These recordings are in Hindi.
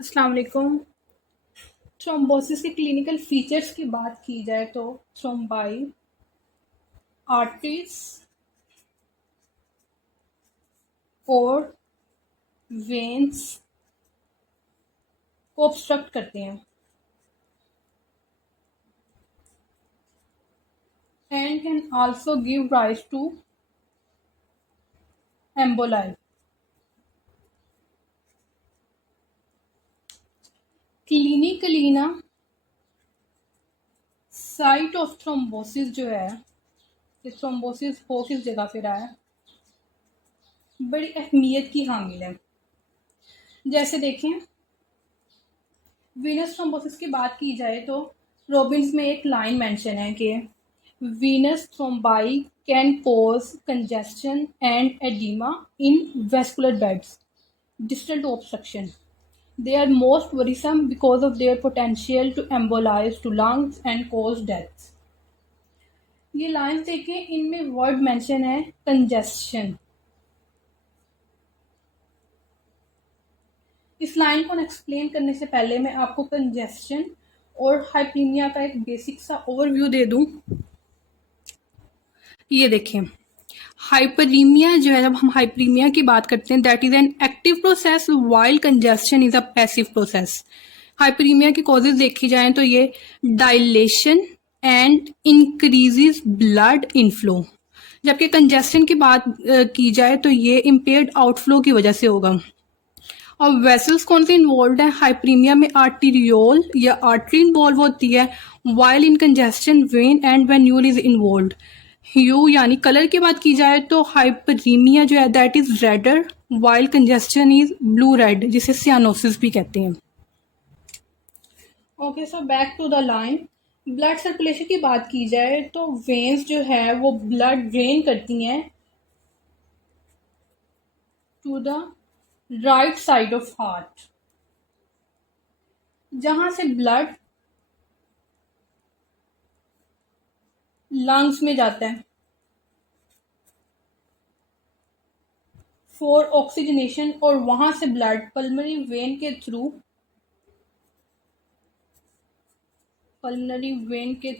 अस्सलाम वालेकुम। थ्रोम्बोसिस के क्लिनिकल फीचर्स की बात की जाए तो थ्रोम्बाई आर्टरीज और वेन्स को ऑब्स्ट्रक्ट करते हैं and can also give rise to emboli. Clinically ना साइट ऑफ थ्रोम्बोसिस जो है, कि थ्रोम्बोसिस हो किस जगह पे रहा है, बड़ी अहमियत की हामिल है। जैसे देखें, वीनस थ्रोम्बोसिस की बात की जाए तो रॉबिन्स में एक लाइन मेंशन है कि venous thrombi can cause congestion and edema in vascular beds distal to obstruction. They are most worrisome because of their potential to embolize to lungs and cause death. ये लाइन देखें, इनमें वर्ड मेंशन है कंजेस्शन। इस लाइन को एक्सप्लेन करने से पहले मैं आपको कंजेस्शन और हाइपरीमिया का एक बेसिक सा ओवरव्यू दे दूं। ये देखें, हाइपरीमिया जो है, जब हम हाइपरीमिया की बात करते हैं, that is an active process while congestion is a passive process. Hyperaemia की कॉजेज देखी जाएं तो ये dilation and increases blood inflow, जबकि कंजेस्शन की बात की जाए तो ये इम्पेयर्ड आउटफ्लो की वजह से होगा। और वेसल्स कौन से इन्वॉल्व है हाइपरीमिया में? आर्टीरियोल या आर्टरी इन्वॉल्व होती है, while in congestion vein and venule is involve. Hue यानी कलर की बात की जाए तो हाइपरीमिया जो है that is redder, while congestion is blue red, जिसे सियानोसिस भी कहते हैं। Okay, so back to the line. Blood circulation की बात की जाए तो वेन्स जो है वो ब्लड ड्रेन करती हैं to the right side of heart, जहां से ब्लड लंग्स में जाता है फॉर ऑक्सीजनेशन, और वहां से ब्लड पल्मोनरी वेन के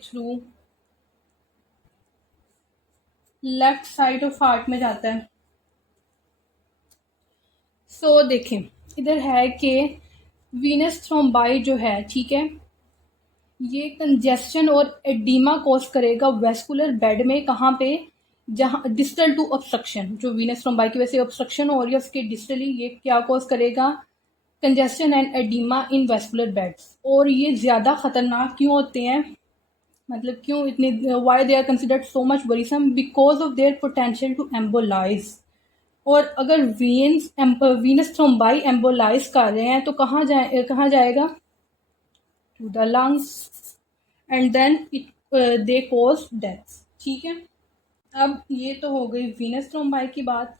through left side of heart में जाता है। सो देखें, इधर है कि वीनस थ्रोम्बाई जो है, ठीक है, ये कंजेस्शन और एडिमा कॉज करेगा वेस्कुलर बेड में। कहाँ पे? जहाँ डिस्टल टू ऑब्स्ट्रक्शन, जो वीनस थ्रोम्बाई की वजह से ऑब्स्ट्रक्शन हो रही है उसके डिस्टली ये क्या कॉज करेगा? Congestion and oedema in vascular beds. और ये ज्यादा खतरनाक क्यों होते हैं, मतलब क्यों इतने, why they are considered so much worrisome? Because of their potential to embolise. और अगर वीनस थ्रोम्बाई एम्बोलाइज कर रहे हैं तो कहाँ जाएगा? To the lungs and then it they cause death. ठीक है, अब ये तो हो गई वीनस थ्रोम्बाई की बात।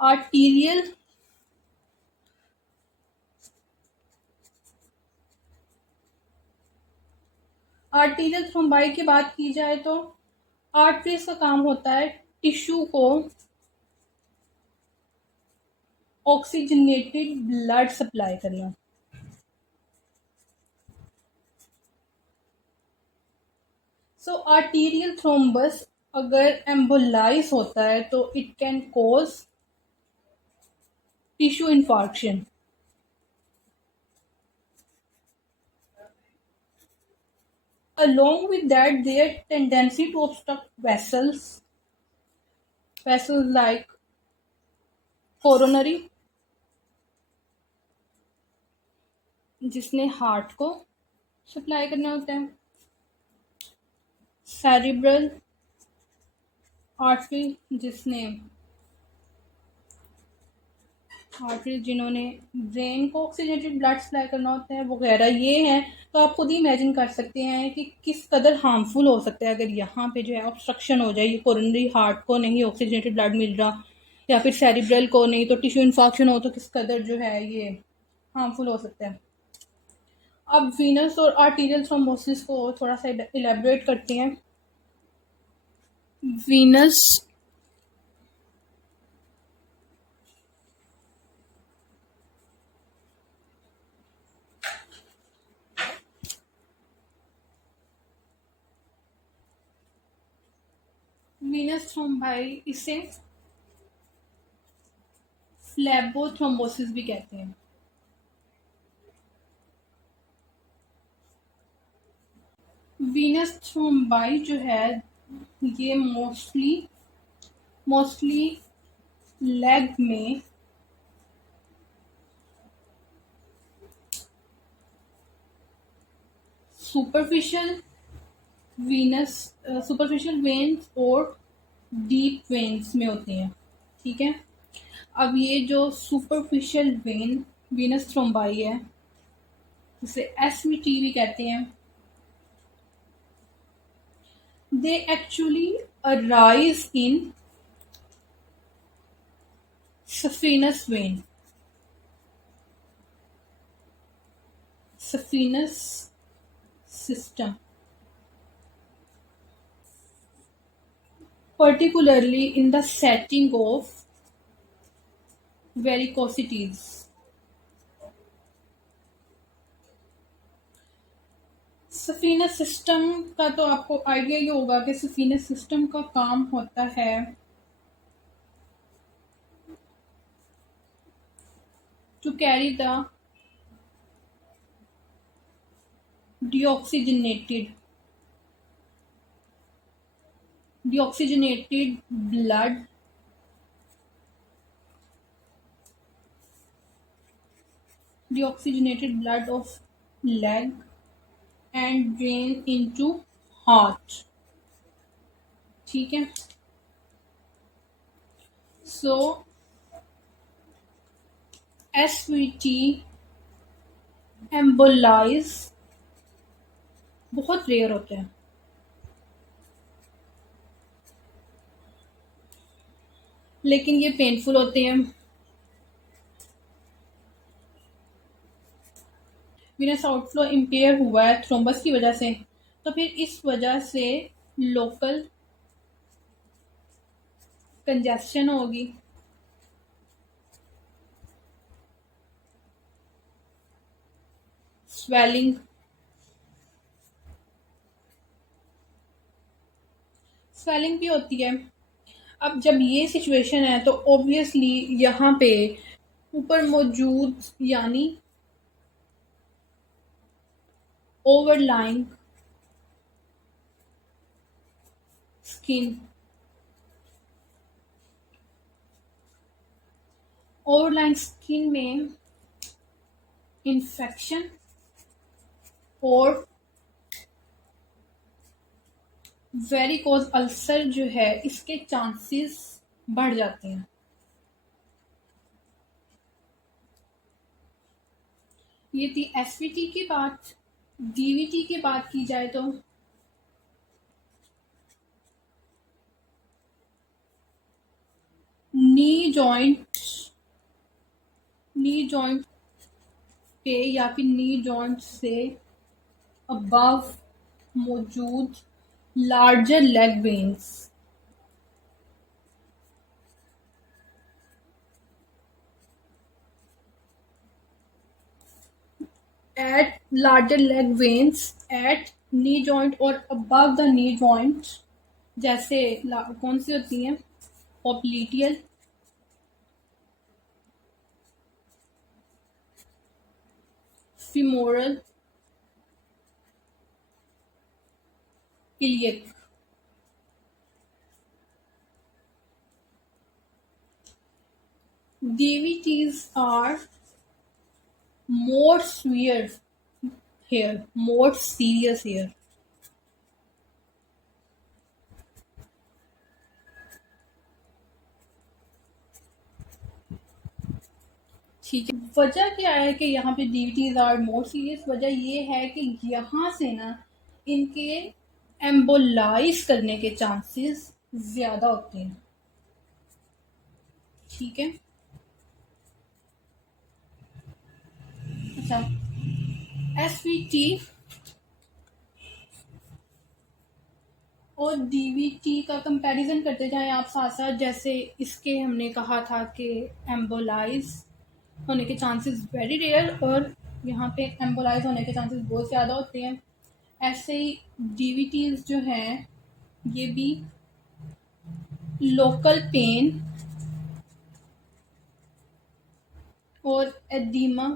आर्टीरियल आर्टीरियल थ्रोम्बाई की बात की जाए तो आर्टरीज का काम होता है टिश्यू को ऑक्सीजनेटेड ब्लड सप्लाई करना। सो आर्टीरियल थ्रोम्बस अगर एम्बोलाइज होता है तो it can cause tissue infarction. Along with that, their tendency to obstruct vessels like coronary, जिसने हार्ट को सप्लाई करना होता है, सेरिब्रल आर्टरी, जिन्होंने ब्रेन को ऑक्सीजनेटेड ब्लड सप्लाई करना होता है, वगैरह ये है। तो आप खुद ही इमेजिन कर सकते हैं कि किस कदर हार्मफुल हो सकता है अगर यहाँ पे जो है ऑब्स्ट्रक्शन हो जाए, ये कोरोनरी हार्ट को नहीं ऑक्सीजनेटेड ब्लड मिल रहा, या फिर सेरिब्रल को नहीं, तो टिश्यू इन्फॉक्शन हो तो किस कदर जो है ये हार्मफुल हो सकता है। अब वीनस और आर्टीरियल थ्रोम्बोसिस को थोड़ा सा इलेबोरेट करते हैं। वीनस वीनस थ्रोम्बाई इसे फ्लेबोथ्रोम्बोसिस भी कहते हैं। वीनस थ्रोम्बाई जो है ये मोस्टली लेग में सुपरफिशियल सुपरफिशियल वेन्स और डीप वेन्स में होती हैं। ठीक है, अब ये जो सुपरफिशियल वीनस थ्रोम्बाई है जिसे एसवीटी भी कहते हैं, they actually arise in saphenous system, particularly in the setting of varicosities. Saphenous system का तो आपको आइडिया ही होगा कि सफीनस सिस्टम का काम होता है to carry the deoxygenated blood of leg and drain into heart. ठीक है, so SVT embolize बहुत रेयर होते हैं, लेकिन ये पेनफुल होते हैं। वीनस आउटफ्लो इम्पेयर हुआ है थ्रोम्बस की वजह से, तो फिर इस वजह से लोकल कंजेशन होगी, स्वेलिंग भी होती है। अब जब ये सिचुएशन है तो ऑब्वियसली यहाँ पे ऊपर मौजूद यानी ओवरलाइंग स्किन में इन्फेक्शन और वेरिकोज अल्सर जो है इसके चांसेस बढ़ जाते हैं। ये थी एसवीटी की बात। डीवीटी की बात की जाए तो नी जॉइंट पे या फिर नी जॉइंट से अबव मौजूद larger leg veins at larger leg veins at knee joint और above the knee joint, जैसे कौन सी होती हैं, popliteal, femoral, iliac। DVTs are more severe here, more serious here। ठीक है, वजह क्या है कि यहाँ पे डीवीटीज आर मोर सीरियस? वजह ये है कि यहाँ से ना इनके एम्बोलाइज करने के चांसेस ज्यादा होते हैं। ठीक है, अच्छा, एसवीटी और डीवीटी का कंपैरिजन करते जाएं आप साथ साथ। जैसे इसके हमने कहा था कि एम्बोलाइज होने के चांसेस वेरी रेयर और यहाँ पे एम्बोलाइज होने के चांसेस बहुत ज़्यादा होते हैं। ऐसे ही डीवीटीज जो हैं ये भी लोकल पेन और एडिमा।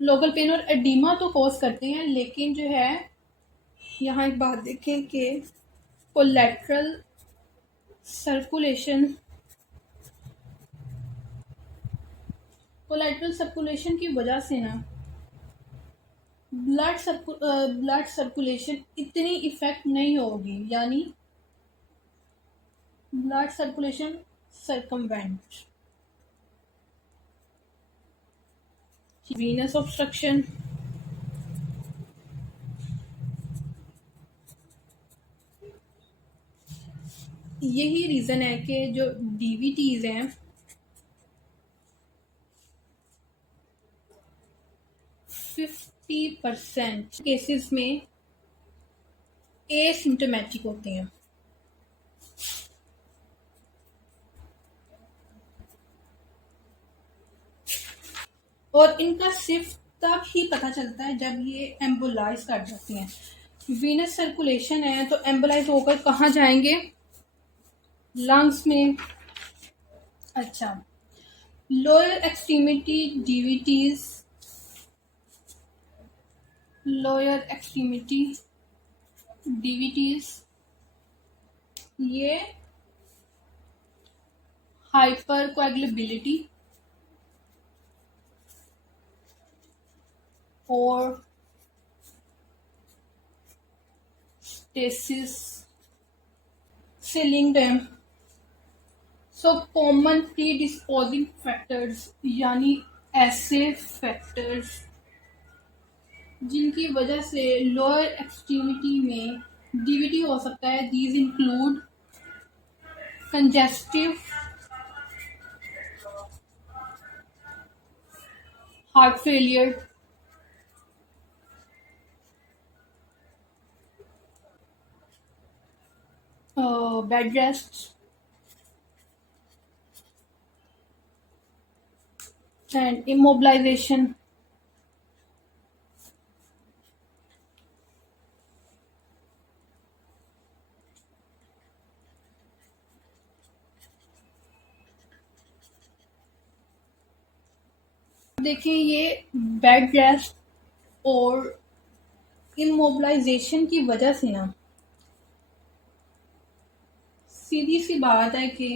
लोकल पेन और एडिमा तो कॉज करते हैं, लेकिन जो है यहाँ एक बात देखें कि कोलेट्रल सर्कुलेशन की वजह से ना ब्लड सर्कुलेशन इतनी इफेक्ट नहीं होगी, यानी blood circulation circumvent. Venus obstruction, यही रीजन है कि जो डीवीटीज हैं 50% केसेस में एसिम्टोमेटिक होते हैं। और इनका सिर्फ तब ही पता चलता है जब ये एम्बोलाइज कर जाती हैं। वीनस सर्कुलेशन है तो एम्बोलाइज होकर कहाँ जाएंगे? लंग्स में। अच्छा, लोअर एक्सट्रीमिटी डीवीटीज, ये हाइपर कोएगुलेबिलिटी और स्टेसिस से लिंक्ड है। So common pre disposing factors, यानी ऐसे फैक्टर्स जिनकी वजह से लोअर एक्सट्रीमिटी में डीवीटी हो सकता है, these include congestive heart failure, bed rest and immobilisation. देखिए, ये बेड रेस्ट और इमोबिलाइजेशन की वजह से ना सीधी सी बात है कि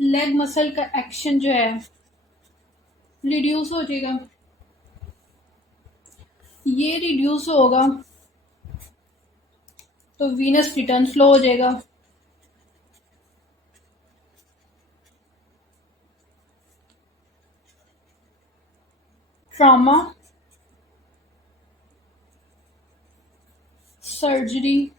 लेग मसल का एक्शन जो है रिड्यूस हो जाएगा। ये रिड्यूस होगा तो वीनस रिटर्न स्लो हो जाएगा। ट्रॉमा, सर्जरी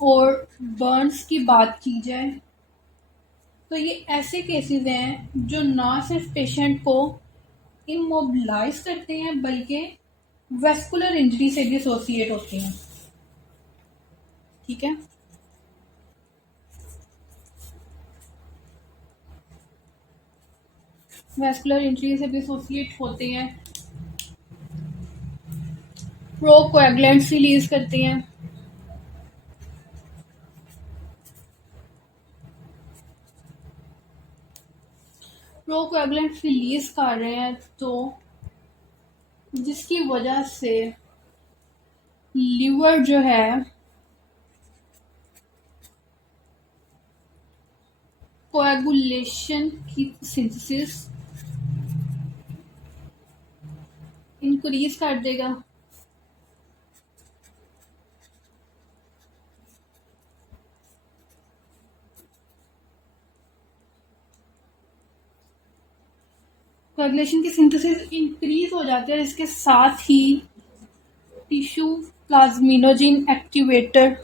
और बर्न्स की बात की जाए तो ये ऐसे केसेस हैं जो ना सिर्फ पेशेंट को इमोबिलाइज करते हैं बल्कि वेस्कुलर इंजरी से भी एसोसिएट होते हैं। ठीक है, वेस्कुलर इंजरी से भी एसोसिएट होते हैं, प्रोकोएगुलेंट्स रिलीज करते हैं। प्रोकोएगुलेंट्स रिलीज कर रहे हैं तो जिसकी वजह से लिवर जो है कोएगुलेशन की सिंथेसिस इंक्रीज कर देगा। कोएगुलेशन की सिंथेसिस इंक्रीज हो जाती है, इसके साथ ही टिश्यू प्लाज्मिनोजेन एक्टिवेटर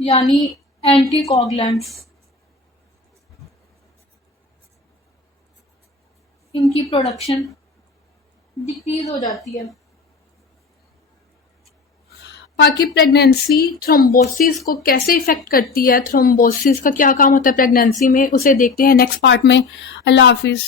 यानी एंटीकोगुलेंट्स, इनकी प्रोडक्शन डिक्रीज हो जाती है। बाकी प्रेगनेंसी थ्रोम्बोसिस को कैसे इफेक्ट करती है, थ्रोम्बोसिस का क्या काम होता है प्रेगनेंसी में, उसे देखते हैं नेक्स्ट पार्ट में। अल्लाह हाफिज।